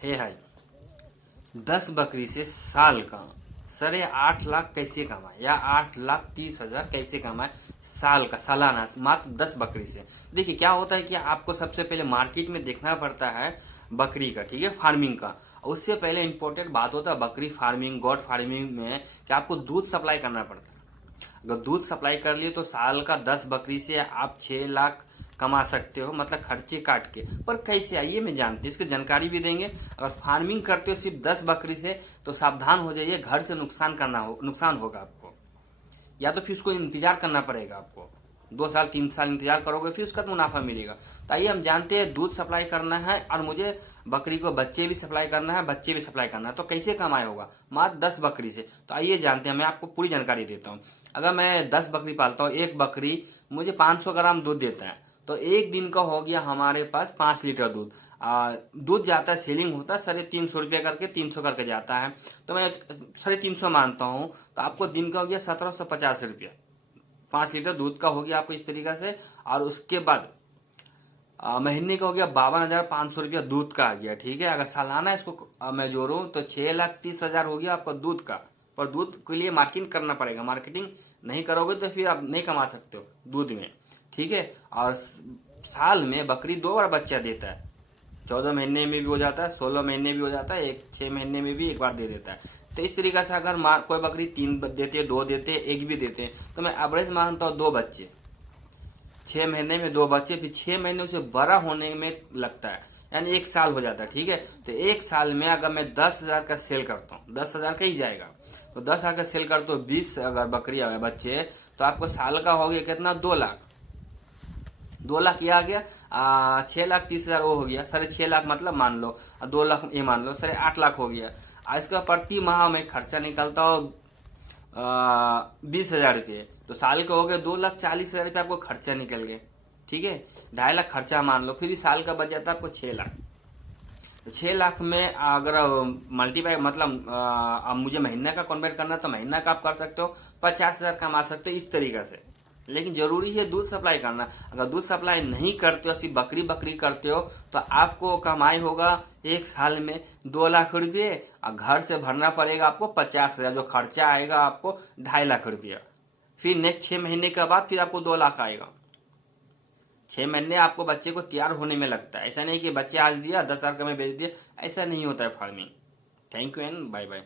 हे हाय, 10 बकरी से साल का सर ये 8 लाख कैसे कमाए, या 8,30,000 कैसे कमाए साल का, सालाना, मात्र 10 बकरी से। देखिए क्या होता है कि आपको सबसे पहले मार्केट में देखना पड़ता है बकरी का, ठीक है, फार्मिंग का। उससे पहले इंपॉर्टेंट बात होता है बकरी फार्मिंग, गॉड फार्मिंग में कि आपको दूध सप्लाई करना पड़ता है। अगर दूध सप्लाई कर लिए तो साल का 10 बकरी से आप 6 लाख कमा सकते हो, मतलब खर्चे काट के। पर कैसे, आइए मैं जानते हैं, इसकी जानकारी भी देंगे। अगर फार्मिंग करते हो सिर्फ 10 बकरी से तो सावधान हो जाइए, घर से नुकसान होगा आपको। या तो फिर उसको इंतजार करना पड़ेगा आपको, 2 साल 3 साल इंतजार करोगे फिर उसका तो मुनाफा मिलेगा। तो आइए हम जानते हैं, दूध सप्लाई करना है और मुझे बकरी को बच्चे भी सप्लाई करना है, बच्चे भी सप्लाई करना है, तो कैसे कमाई होगा मात्र 10 बकरी से। तो आइए जानते हैं, मैं आपको पूरी जानकारी देता हूँ। अगर मैं 10 बकरी पालता हूँ, एक बकरी मुझे 500 ग्राम दूध देता है, तो एक दिन का हो गया हमारे पास 5 लीटर दूध। दूध जाता है, सेलिंग होता है 350 रुपये करके, 300 करके जाता है। तो मैं 350 मानता हूँ, तो आपको दिन का हो गया 1750 रुपया। 5 लीटर दूध का हो गया आपको इस तरीका से। और उसके बाद महीने का हो गया 52,500 रुपया दूध का आ गया, ठीक है। अगर सालाना इसको मैं जोड़ूँ तो 6,30,000 हो गया आपका दूध का। पर दूध के लिए मार्केटिंग करना पड़ेगा, मार्केटिंग नहीं करोगे तो फिर आप नहीं कमा सकते हो दूध में, ठीक है। और साल में बकरी 2 बार बच्चा देता है, 14 महीने में भी हो जाता है, 16 महीने भी हो जाता है, 6 महीने में भी एक बार दे देता है। तो इस तरीके से अगर कोई बकरी 3 देते हैं, 2 देते हैं, 1 भी देते हैं, तो मैं एवरेज मानता हूँ 2 बच्चे, 6 महीने में 2 बच्चे, फिर 6 महीने उसे बड़ा होने में लगता है, यानी 1 साल हो जाता है, ठीक है। तो 1 साल में अगर मैं 10,000 का सेल करता हूँ, 10,000 का ही जाएगा, तो 10,000 का सेल करता हूँ, 20 अगर बकरी आए बच्चे, तो आपको साल का हो गया कितना, 2 लाख। 2 लाख ये आ गया। 6,30,000 वो हो गया, 6.5 लाख मतलब मान लो, 2 लाख ये मान लो, 8 लाख हो गया। इसका प्रति माह में खर्चा निकलता हो 20,000 रुपये, तो साल के हो गए 2,40,000 रुपये आपको खर्चा निकल गए, ठीक है। 2.5 लाख खर्चा मान लो, फिर इस साल का बच जाता है आपको 6 लाख। तो 6 लाख में अगर मल्टीप्लाई, मतलब अब मुझे महीना का कन्वर्ट करना है तो महीना का आप कर सकते हो, 50,000 कमा सकते हो इस तरीके से। लेकिन जरूरी है दूध सप्लाई करना। अगर दूध सप्लाई नहीं करते हो, सिर्फ बकरी बकरी करते हो, तो आपको कमाई होगा 1 साल में 2 लाख रुपये, और घर से भरना पड़ेगा आपको 50,000, जो खर्चा आएगा आपको 2.5 लाख रुपया। फिर नेक्स्ट 6 महीने के बाद फिर आपको 2 लाख आएगा। 6 महीने आपको बच्चे को तैयार होने में लगता है, ऐसा नहीं कि बच्चे आज दिया 10,000 का मैं बेच दिया, ऐसा नहीं होता है farming. Thank you and bye bye.